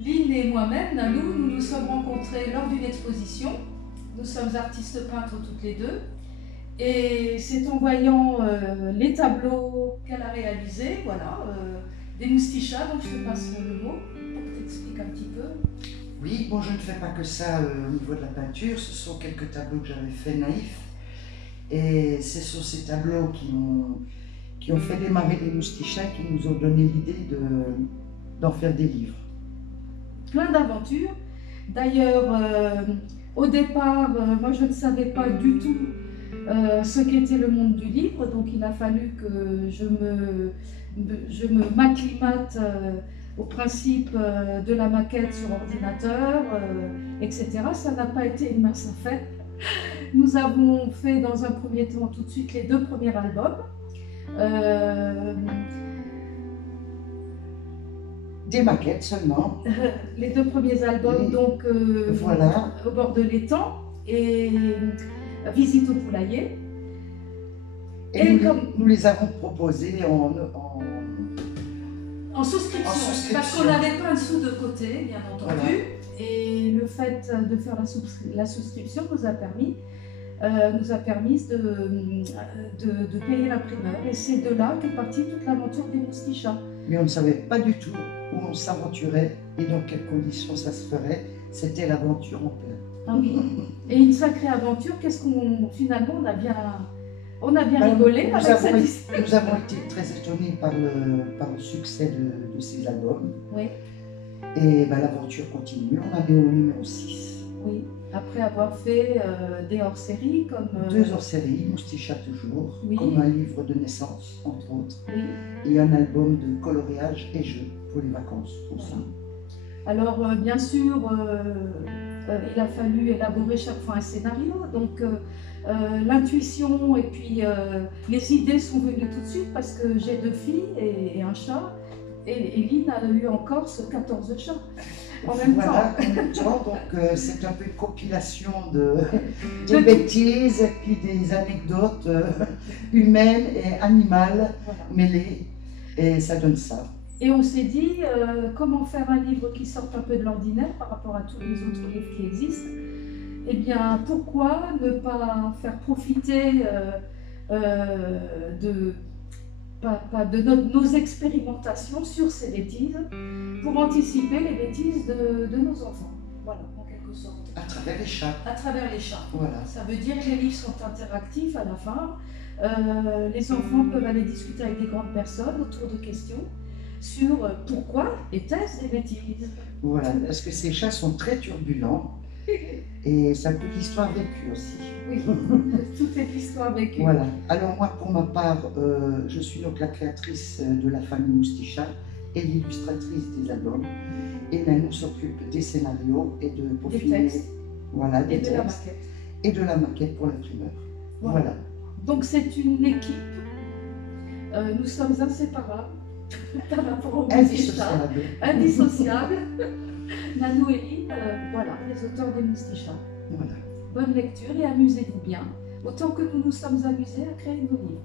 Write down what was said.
Lynn et moi-même, Nanou, nous nous sommes rencontrés lors d'une exposition. Nous sommes artistes peintres toutes les deux. Et c'est en voyant les tableaux qu'elle a réalisés, voilà, des moustichas, donc je te passe le mot pour que tu expliques un petit peu. Oui, bon, je ne fais pas que ça au niveau de la peinture, ce sont quelques tableaux que j'avais fait naïfs. Et ce sont ces tableaux qui ont fait démarrer les moustichas, qui nous ont donné l'idée d'en faire des livres. Plein d'aventures. D'ailleurs, au départ, moi je ne savais pas du tout ce qu'était le monde du livre, donc il a fallu que je m'acclimate au principe de la maquette sur ordinateur, etc. Ça n'a pas été une mince affaire. Nous avons fait dans un premier temps tout de suite les 2 premiers albums. Des maquettes seulement. Les 2 premiers albums, donc voilà. Au bord de l'étang et Visite au poulailler. Et nous les avons proposés en souscription, parce qu'on n'avait pas un sou de côté, bien entendu. Voilà. Et le fait de faire la souscription nous a permis de payer l'imprimeur. Et c'est de là qu'est partie toute l'aventure des moustichas. Mais on ne savait pas du tout où on s'aventurait et dans quelles conditions ça se ferait. C'était l'aventure en plein. Ah oui. Et une sacrée aventure, finalement, on a bien rigolé avec cette histoire. Nous avons été très étonnés par le succès de ces albums. Oui. Et l'aventure continue. On en est au numéro 6. Oui. Après avoir fait des hors-séries comme... 2 hors-séries, Moustichas toujours, oui. Comme un livre de naissance, entre autres. Oui. Et un album de coloriage et jeux pour les vacances aussi. Voilà. Alors, bien sûr, il a fallu élaborer chaque fois un scénario. Donc, l'intuition et puis les idées sont venues tout de suite parce que j'ai 2 filles et un chat. Et Lynn a eu en Corse 14 chats. En même temps. Donc c'est un peu une compilation de bêtises et puis des anecdotes humaines et animales mêlées, et ça donne ça. Et on s'est dit, comment faire un livre qui sorte un peu de l'ordinaire par rapport à tous les autres livres qui existent. Eh bien, pourquoi ne pas faire profiter de nos expérimentations sur ces bêtises pour anticiper les bêtises de nos enfants. Voilà, en quelque sorte. À travers les chats. À travers les chats. Voilà. Ça veut dire que les livres sont interactifs à la fin. Les enfants peuvent aller discuter avec des grandes personnes autour de questions sur pourquoi était-ce des bêtises. Voilà, parce que ces chats sont très turbulents. Et c'est un peu l'histoire vécue aussi. Oui, tout est l'histoire vécue. Voilà. Alors moi, pour ma part, je suis donc la créatrice de la famille Mousticha et l'illustratrice des albums. Et Nanou s'occupe des scénarios et de peaufiner, voilà, des textes. De la maquette. Et de la maquette pour l'imprimeur. Voilà. Donc c'est une équipe. Nous sommes inséparables par rapport aux Moustichas. Indissociables. Nanou et Lynn, voilà, les auteurs des Moustichas. Voilà. Bonne lecture et amusez-vous bien, autant que nous nous sommes amusés à créer nos livres.